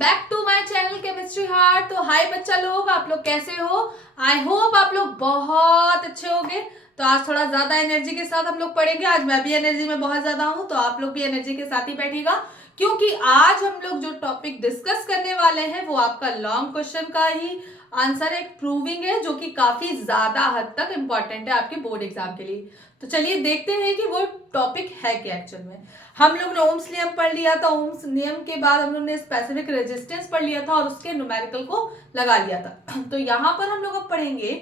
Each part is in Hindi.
Back to my channel chemistry heart. तो हाय बच्चा लोग, आप लोग कैसे हो? आई होप आप लोग बहुत अच्छे होंगे। तो आज थोड़ा ज्यादा एनर्जी के साथ हम लोग पढ़ेंगे। आज मैं भी एनर्जी में बहुत ज्यादा हूं, तो आप लोग भी एनर्जी के साथ ही बैठिएगा, क्योंकि आज हम लोग जो टॉपिक डिस्कस करने वाले हैं वो आपका लॉन्ग क्वेश्चन का ही आंसर एक प्रूविंग है, जो कि काफी ज्यादा हद तक इंपॉर्टेंट है आपके बोर्ड एग्जाम के लिए। तो चलिए देखते हैं कि वो टॉपिक है क्या एक्चुअल में। हम लोग ने ओम्स नियम पढ़ लिया था, ओम्स नियम के बाद हम लोग ने स्पेसिफिक रेजिस्टेंस पढ़ लिया था और उसके न्यूमेरिकल को लगा लिया था। तो यहाँ पर हम लोग अब पढ़ेंगे,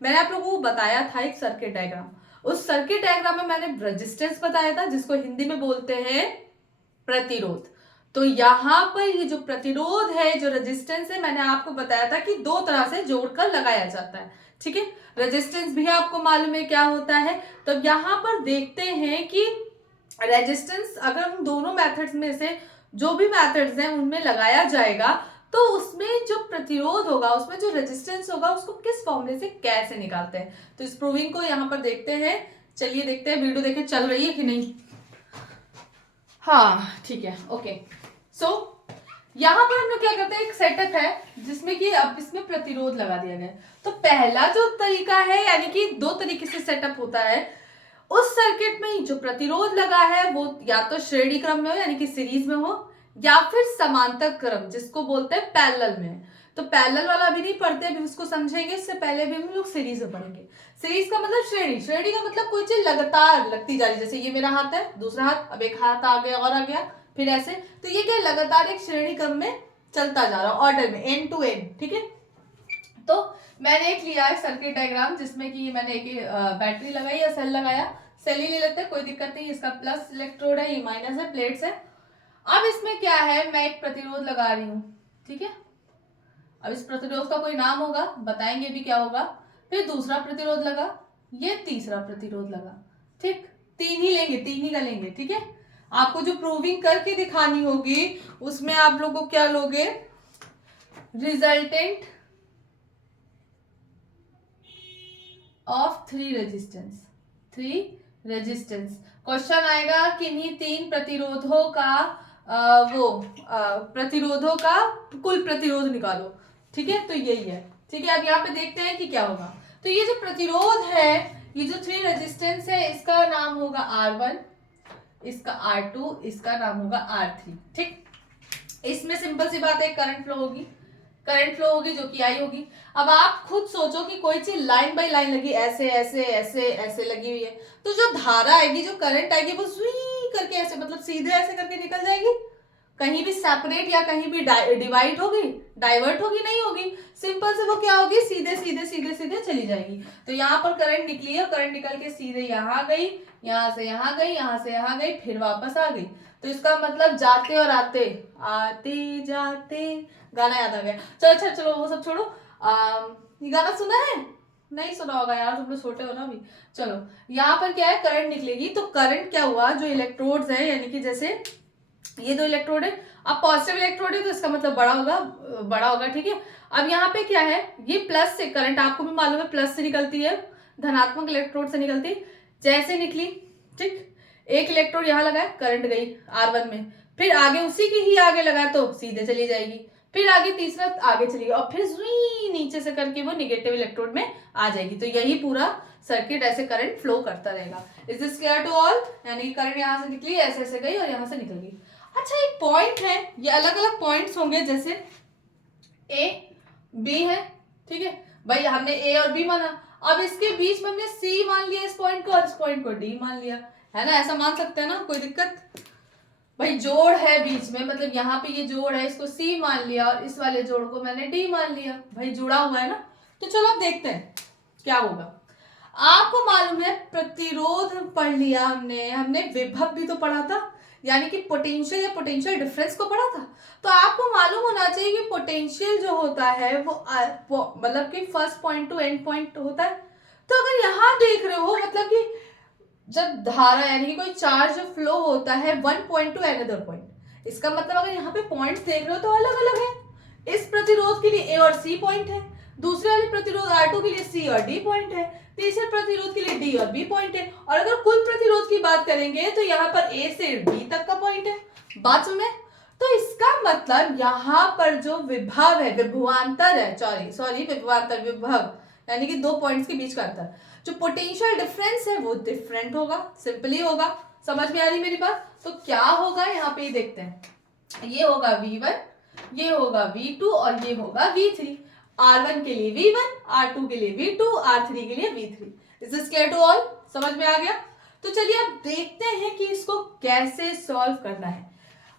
मैंने आप लोगों को बताया था एक सर्किट डायग्राम। उस सर्किट डायग्राम में मैंने रेजिस्टेंस बताया था, जिसको हिंदी में बोलते हैं प्रतिरोध। तो यहाँ पर ये जो प्रतिरोध है, जो रेजिस्टेंस है, मैंने आपको बताया था कि दो तरह से जोड़कर लगाया जाता है। ठीक है, रेजिस्टेंस भी आपको मालूम है क्या होता है। तो यहाँ पर देखते हैं कि रेजिस्टेंस अगर हम दोनों मेथड्स में से जो भी मेथड्स हैं उनमें लगाया जाएगा, तो उसमें जो प्रतिरोध होगा, उसमें जो रेजिस्टेंस होगा, उसको किस फॉर्मूले से कैसे निकालते हैं। तो इस प्रूविंग को यहाँ पर देखते हैं। चलिए देखते हैं, वीडियो देखें चल रही है कि नहीं। हाँ ठीक है, ओके। सो यहाँ पर हम लोग क्या करते हैं, एक सेटअप है जिसमें कि अब इसमें प्रतिरोध लगा दिया गया। तो पहला जो तरीका है, यानी कि दो तरीके से सेटअप होता है। उस सर्किट में जो प्रतिरोध लगा है वो या तो श्रेणी क्रम में हो, यानी कि सीरीज में हो, या फिर समांतर क्रम जिसको बोलते हैं पैरेलल में। तो पैरेलल वाला अभी नहीं पढ़ते, अभी उसको समझेंगे। इससे पहले भी हम लोग सीरीज में पढ़ेंगे। सीरीज का मतलब श्रेणी, श्रेणी का मतलब कोई चीज लगातार लगती जा रही है। जैसे ये मेरा हाथ है, दूसरा हाथ, अब एक हाथ आ गया और आ गया, फिर ऐसे। तो ये क्या, लगातार एक श्रेणी क्रम में चलता जा रहा है, ऑर्डर में, एंड टू एंड। ठीक है, तो मैंने एक लिया है सर्किट डायग्राम, जिसमें कि मैंने एक बैटरी लगाई या सेल लगाया। सेल ही ले लेते हैं, कोई दिक्कत नहीं। इसका प्लस इलेक्ट्रोड है, ये माइनस है, प्लेट्स है। अब इसमें क्या है, मैं एक प्रतिरोध लगा रही हूँ। ठीक है, अब इस प्रतिरोध का कोई नाम होगा, बताएंगे भी क्या होगा। फिर दूसरा प्रतिरोध लगा, ये तीसरा प्रतिरोध लगा। ठीक, तीन ही लेंगे, तीन ही का लेंगे। ठीक है, आपको जो प्रूविंग करके दिखानी होगी उसमें आप लोगों को क्या लोगे, resultant of three resistance. Three resistance question आएगा, किन्हीं तीन प्रतिरोधों का प्रतिरोधों का कुल प्रतिरोध निकालो। ठीक है, तो यही है। ठीक है, अब यहाँ पे देखते हैं कि क्या होगा। तो ये जो प्रतिरोध है, ये जो थ्री रेजिस्टेंस है, इसका नाम होगा R1, इसका R2, इसका नाम होगा R3। ठीक, इसमें सिंपल सी बात है, करंट फ्लो होगी, करंट फ्लो होगी जो कि आई होगी। अब आप खुद सोचो कि कोई चीज लाइन बाय लाइन लगी, ऐसे ऐसे ऐसे ऐसे लगी हुई है, तो जो धारा आएगी, जो करंट आएगी, वो स्वी करके ऐसे, मतलब सीधे ऐसे करके निकल जाएगी। कहीं भी सेपरेट या कहीं भी डिवाइड होगी, डाइवर्ट होगी, नहीं होगी। सिंपल से वो क्या होगी, सीधे सीधे सीधे सीधे चली जाएगी। तो यहाँ पर करंट निकली है, करंट निकल के सीधे यहाँ गई, यहाँ से यहाँ गई, यहाँ से यहाँ गई, फिर वापस आ गई। तो इसका मतलब जाते और आते, आते जाते, गाना याद आ गया। चलो अच्छा, चलो वो सब छोड़ो। ये गाना सुना है? नहीं सुना होगा यार, तुम लोग छोटे हो ना अभी। चलो, यहाँ पर क्या है, करंट निकलेगी। तो करंट क्या हुआ, जो इलेक्ट्रोड्स है, यानी कि जैसे ये दो इलेक्ट्रोड है, अब पॉजिटिव इलेक्ट्रोड है तो इसका मतलब बड़ा होगा, बड़ा होगा। ठीक है, अब यहाँ पे क्या है, ये प्लस से करंट, आपको भी मालूम है, प्लस से निकलती है, धनात्मक इलेक्ट्रोड से निकलती। जैसे निकली, ठीक, एक इलेक्ट्रोड यहाँ लगा, करंट गई R1 में, फिर आगे उसी के ही आगे लगा तो सीधे चली जाएगी, फिर आगे तीसरा आगे चलेगी, और फिर नीचे से करके वो निगेटिव इलेक्ट्रोड में आ जाएगी। तो यही पूरा सर्किट ऐसे करंट फ्लो करता रहेगा। Is this clear to all? यानी करंट यहाँ से निकली, ऐसे ऐसे गई और यहाँ से निकल गई। अच्छा, एक पॉइंट है, ये अलग अलग पॉइंट्स होंगे, जैसे ए बी है। ठीक है भाई, हमने ए और बी माना, अब इसके बीच में हमने सी मान लिया इस पॉइंट को, और इस पॉइंट को डी मान लिया, है ना। ऐसा मान सकते हैं ना, कोई दिक्कत? भाई जोड़ है बीच में, मतलब यहाँ पे ये जोड़ है, इसको सी मान लिया, और इस वाले जोड़ को मैंने डी मान लिया। भाई जुड़ा हुआ है ना। तो चलो अब देखते हैं क्या होगा। आपको मालूम है, प्रतिरोध पढ़ लिया हमने विभव भी तो पढ़ा था, यानी कि पोटेंशियल या पोटेंशियल डिफरेंस को पढ़ा था। तो आपको मालूम होना चाहिए कि पोटेंशियल जो होता है वो मतलब कि first point two and point होता है। तो अगर यहाँ देख रहे हो, मतलब कि जब धारा यानी कि कोई चार्ज फ्लो होता है one point two another point, इसका मतलब अगर यहाँ पे पॉइंट्स देख रहे हो तो अलग अलग है। इस प्रतिरोध के लिए ए और सी पॉइंट है, दूसरे वाले प्रतिरोध R2 के लिए सी और डी पॉइंट है, तीसरे प्रतिरोध के लिए डी और बी पॉइंट है, और अगर कुल प्रतिरोध की बात करेंगे तो यहाँ पर ए से बी तक का पॉइंट है। बात सुने, तो इसका मतलब यहाँ पर जो विभव है, विभवांतर है, सॉरी विभवांतर, विभव यानी कि दो पॉइंट्स के बीच का अंतर, जो पोटेंशियल डिफरेंस है वो डिफरेंट होगा, सिंपली होगा। समझ में आ रही मेरी बात? तो क्या होगा यहाँ पे देखते हैं, ये होगा V1, ये होगा V2 और ये होगा V3। R1 के लिए V1, R2 के लिए V2, R3 के लिए V3। Is this clear to all? समझ में आ गया? तो चलिए अब देखते हैं कि इसको कैसे सॉल्व करना है।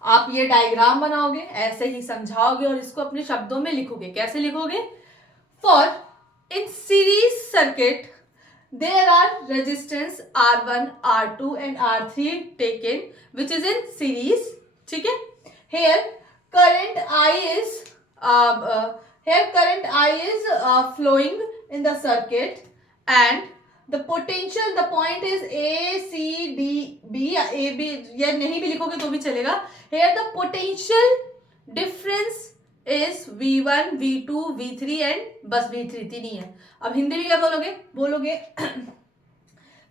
आप ये डायग्राम बनाओगे, ऐसे ही समझाओगे और इसको अपने शब्दों में लिखोगे। कैसे लिखोगे? For in series circuit there are resistance R1, R2 and R3 taken which is in series. ठीक है? Here current I is flowing in the circuit and the potential, the point is A, C, D, B या A, B, या नहीं भी लिखोगे तो भी चलेगा। Here the potential difference is V1, V2, V3 and बस V3 तीन ही है। अब हिंदी में क्या बोलोगे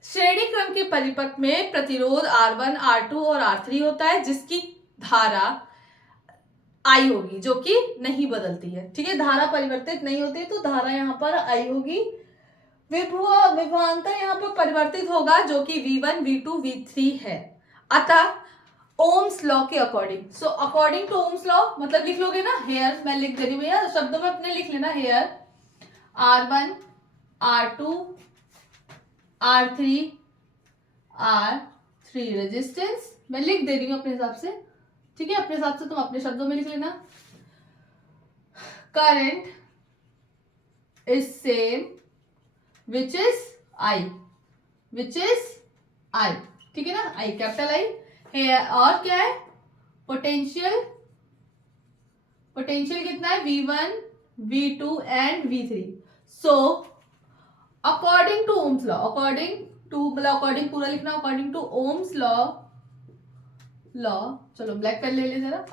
श्रेणी क्रम के परिपथ में प्रतिरोध R1, R2 और R3 होता है जिसकी धारा I होगी, जो कि नहीं बदलती है। ठीक है, धारा परिवर्तित नहीं होती तो धारा यहाँ पर I होगी। विभवांतर यहाँ पर परिवर्तित होगा जो कि V1, V2, V3 है। अतः ओम्स लॉ के according, so according to Ohm's law मतलब लिख लोगे ना, हेयर मैं लिख दे रही हूँ भैया, शब्दों में अपने लिख लेना, hair R1, R2, R3, R3 resistance मैं लिख दे रही हूँ अपने हिसाब से। ठीक है, अपने हिसाब से तुम अपने शब्दों में लिख लेना। Current is same which is I, ठीक है ना, I कैपिटल I है। और क्या है? पोटेंशियल कितना है? V1, V2 and V3। So according to Ohm's law, according पूरा लिखना, अकॉर्डिंग टू ओम्स लॉ, चलो ब्लैक पेन ले ले जरा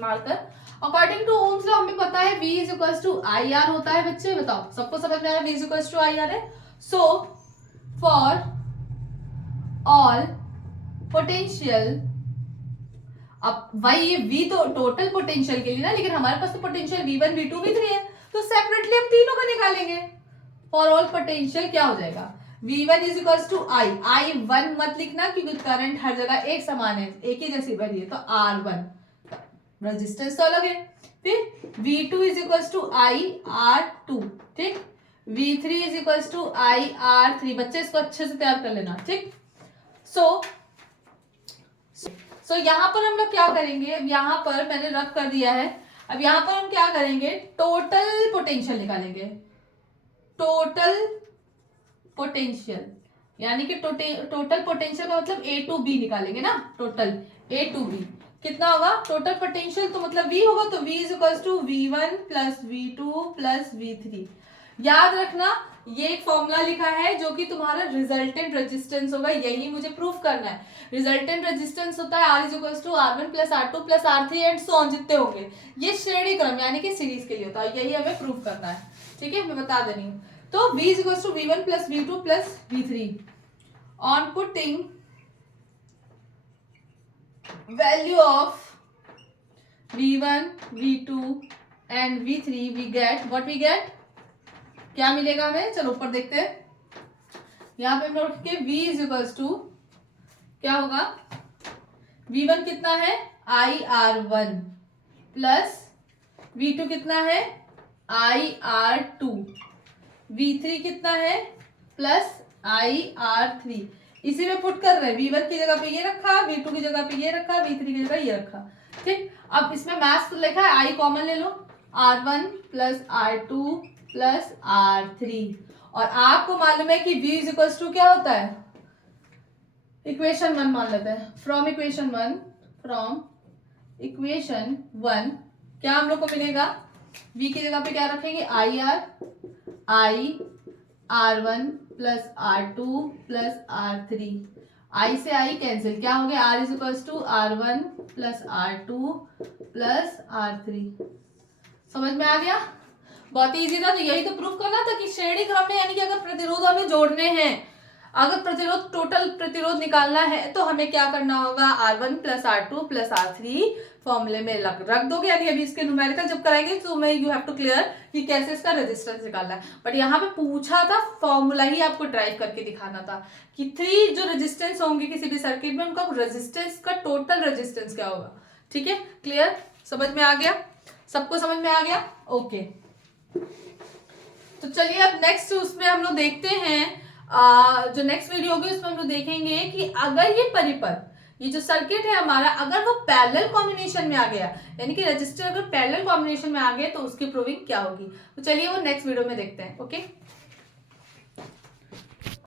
marker. According to Ohm's law हमें पता है V is equals to IR होता है। बच्चे बताओ, सबको समझ में आ रहा है V is equals to IR है? सो फॉर ऑल पोटेंशियल, अब भाई ये V तो टोटल पोटेंशियल के लिए ना, लेकिन हमारे पास तो पोटेंशियल V1, V2, V3 है, तो सेपरेटली हम तीनों का निकालेंगे। फॉर ऑल पोटेंशियल क्या हो जाएगा? V1 is equals to I1 मत लिखना क्योंकि करंट हर जगह एक समान है, एक ही जैसी भरी है, तो R1 रेजिस्टेंस तो अलग है। फिर V2 is equals to IR2, ठीक। V3 is equals to IR3। बच्चे इसको अच्छे से तैयार कर लेना, ठीक। सो यहाँ पर हम लोग क्या करेंगे, अब यहाँ पर मैंने रब कर दिया है। अब यहाँ पर हम क्या करेंगे, टोटल पोटेंशियल निकालेंगे। टोटल पोटेंशियल यानी कि टोटल पोटेंशियल का मतलब A टू B निकालेंगे ना, टोटल A टू B कितना होगा टोटल पोटेंशियल, तो मतलब V होगा, तो V is equals to V1 plus V2 plus V3। याद रखना ये एक फॉर्मूला लिखा है जो कि तुम्हारा रिजल्टेंट रेजिस्टेंस होगा, यही मुझे प्रूफ करना है। रिजल्टेंट रेजिस्टेंस होता है R is equals to R1 plus R2 plus R3 and so on, जितने होंगे। ये श्रेणी क्रम यानी कि सीरीज के लिए होता है, यही हमें प्रूफ करना है, ठीक है। मैं बता दे रही हूँ, तो V is equals to V1 plus V2 plus V3 on putting value of V1, V2 and V3 we get what we get, क्या मिलेगा हमें, चलो ऊपर देखते हैं। यहाँ पे हम लोग के V इज इक्वल्स टू क्या होगा, V1 कितना है IR1 प्लस V2 कितना है IR2, V3 कितना है प्लस IR3। इसी में पुट कर रहे हैं, V1 की जगह पे ये रखा, V2 की जगह पे ये रखा, V3 की जगह ये रखा, ठीक। अब इसमें मैथ्स तो लिखा है, I कॉमन ले लो, R1 plus R2 plus R3। और आपको मालूम है कि V इज इक्वल्स टू क्या होता है, इक्वेशन 1 मान लेते हैं। फ्रॉम इक्वेशन 1 क्या हम लोग को मिलेगा, V की जगह पे क्या रखेंगे R1 plus R2 plus R3, I से I कैंसिल, क्या हो गया R is equals to R1 plus R2 plus R3। समझ में आ गया, बहुत इजी था। तो यही तो प्रूफ करना था कि श्रेणी क्रम में यानी कि अगर प्रतिरोध हमें जोड़ने हैं, अगर प्रतिरोध, टोटल प्रतिरोध निकालना है तो हमें क्या करना होगा, R1 plus R2 plus R3 फॉर्मूले में रख दोगे, यानी अभी इसके न्यूमेरिकल जब कराएंगे तो मैं यू हैव टू क्लियर कि कैसे इसका रेजिस्टेंस निकालना है। बट यहाँ पे पूछा था, फॉर्मूला ही आपको ड्राइव करके दिखाना था कि 3 जो रेजिस्टेंस होंगे किसी भी सर्किट में, उनका रेजिस्टेंस का टोटल रेजिस्टेंस क्या होगा। ठीक है, क्लियर, समझ में आ गया, सबको समझ में आ गया, ओके। तो चलिए अब नेक्स्ट उसमें हम लोग देखते हैं, जो नेक्स्ट वीडियो होगी उसमें हम लोग देखेंगे कि अगर ये परिपथ, ये जो सर्किट है हमारा, अगर वो पैरेलल कॉम्बिनेशन में आ गया, यानी कि रजिस्टर अगर पैरेलल कॉम्बिनेशन में आ गए तो उसकी प्रूविंग क्या होगी। तो चलिए वो नेक्स्ट वीडियो में देखते हैं, ओके।